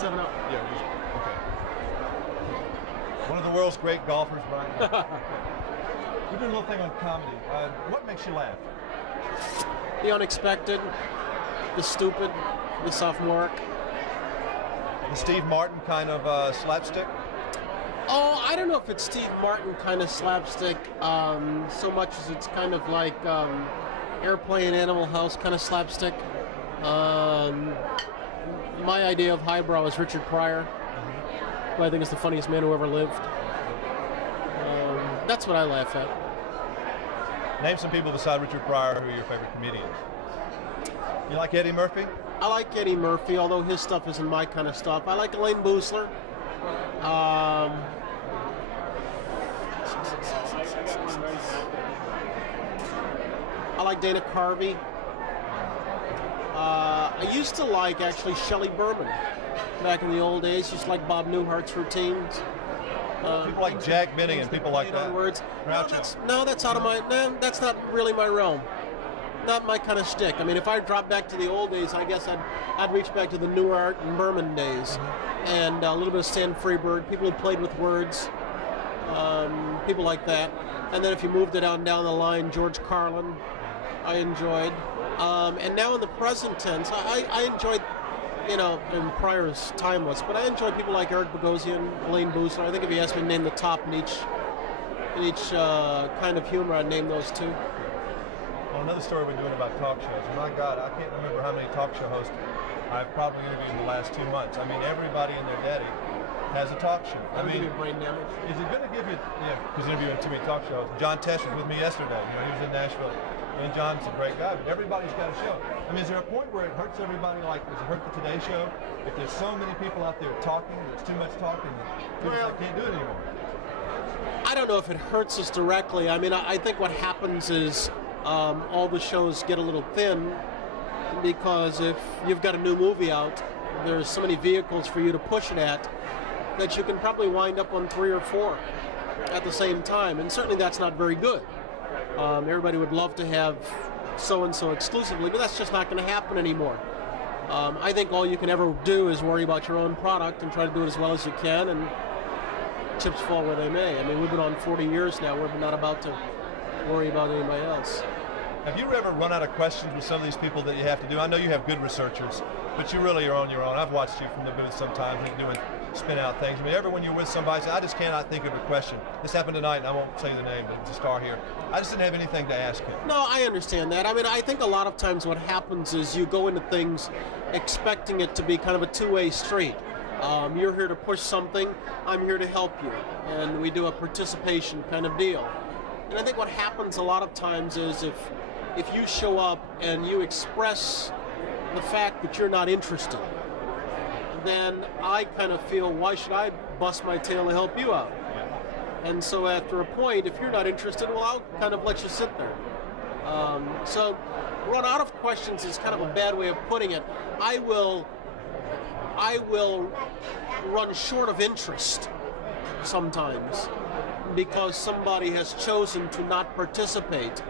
7 Up. Yeah, okay. One of the world's great golfers, Brian. We're doing a little thing on comedy. What makes you laugh? The unexpected, the stupid, the sophomoric. The Steve Martin kind of slapstick? Oh, I don't know if it's Steve Martin kind of slapstick so much as it's kind of like Airplane, Animal House kind slapstick. My idea of highbrow is Richard Pryor, who I think is the funniest man who ever lived. That's what I laugh at. Name some people beside Richard Pryor who are your favorite comedians. You like Eddie Murphy? I like Eddie Murphy, although his stuff isn't my kind of stuff. I like Elaine Boosler. I like Dana Carvey. I used to like, actually, Shelley Berman. Back in the old days, used to like Bob Newhart's routines. People like Jack Benny and people like that. Words. No, that's out of my. No, that's not really my realm. Not my kind of shtick. I mean, if I drop back to the old days, I guess I'd reach back to the Newhart and Berman days, and a little bit of Stan Freberg, people who played with words, people like that. And then if you moved it on down the line, George Carlin, I enjoyed. And now in the present tense, I enjoyed. And Pryor's timeless, but I enjoy people like Eric Bogosian, Elaine Boosler. I think if you asked me to name the top in each kind of humor, I'd name those two. Well, another story we're doing about talk shows. My God, I can't remember how many talk show hosts I've probably interviewed in the last 2 months. I mean, everybody and their daddy has a talk show. I mean, give you brain damage. Is it going to give you? Yeah, because interviewing too many talk shows. John Tesh was with me yesterday. He was in Nashville. And John's a great guy, but everybody's got a show. I mean, is there a point where it hurts everybody? Like, does it hurt the Today Show? If there's so many people out there talking, there's too much talking, people can't do it anymore. I don't know if it hurts us directly. I mean, I think what happens is all the shows get a little thin because if you've got a new movie out, there's so many vehicles for you to push it at that you can probably wind up on 3 or 4 at the same time, and certainly that's not very good. Everybody would love to have so-and-so exclusively, but that's just not going to happen anymore. I think all you can ever do is worry about your own product and try to do it as well as you can, and chips fall where they may. I mean, we've been on 40 years now. We're not about to worry about anybody else. Have you ever run out of questions with some of these people that you have to do? I know you have good researchers, but you really are on your own. I've watched you from the booth sometimes doing spin-out things. I mean, ever when you're with somebody, say, I just cannot think of a question. This happened tonight, and I won't say the name, but it's a star here. I just didn't have anything to ask him. No, I understand that. I mean, I think a lot of times what happens is you go into things expecting it to be kind of a two-way street. You're here to push something, I'm here to help you, and we do a participation kind of deal. And I think what happens a lot of times is if you show up and you express the fact that you're not interested, then I kind of feel, why should I bust my tail to help you out? And so after a point, if you're not interested, well, I'll kind of let you sit there. So run out of questions is kind of a bad way of putting it. I will run short of interest sometimes because somebody has chosen to not participate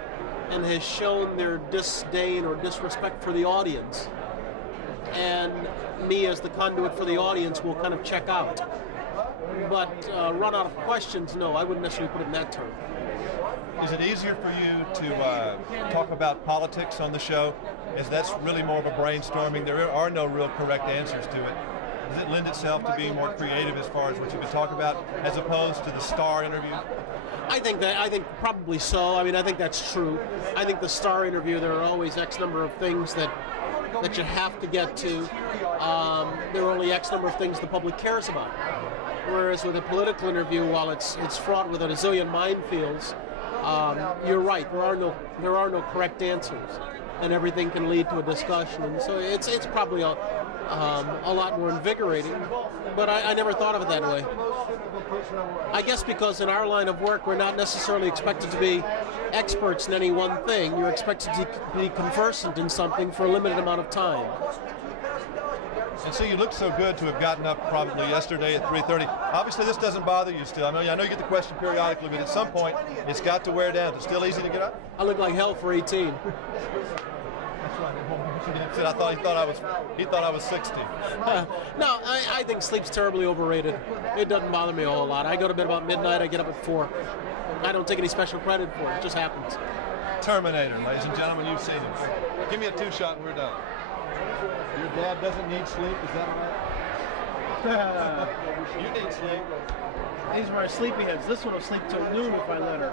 and has shown their disdain or disrespect for the audience. And me as the conduit for the audience will kind of check out. But run out of questions, no, I wouldn't necessarily put it in that term. Is it easier for you to talk about politics on the show, as that's really more of a brainstorming? There are no real correct answers to it. Does it lend itself to being more creative as far as what you can talk about, as opposed to the star interview? I think probably so. I mean, I think that's true. I think the star interview, there are always X number of things that you have to get to. There are only X number of things the public cares about. Whereas with a political interview, while it's fraught with a zillion minefields, you're right. There are no correct answers, and everything can lead to a discussion. And so it's probably a lot more invigorating. But I never thought of it that way. I guess because in our line of work, we're not necessarily expected to be experts in any one thing. You're expected to be conversant in something for a limited amount of time. And so you look so good to have gotten up probably yesterday at 3:30. Obviously, this doesn't bother you still. I know you get the question periodically, but at some point, it's got to wear down. It's still easy to get up? I look like hell for 18. That's why he get upset. He thought I was 60. No, I think sleep's terribly overrated. It doesn't bother me a whole lot. I go to bed about midnight. I get up at 4. I don't take any special credit for it. It just happens. Terminator, ladies and gentlemen, you've seen him. Give me a 2-shot and we're done. Your dad doesn't need sleep, is that right? You need sleep. These are our sleepyheads. This one will sleep till noon if I let her.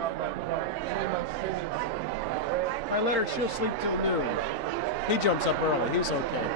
If I let her, she'll sleep till noon. He jumps up early. He's okay.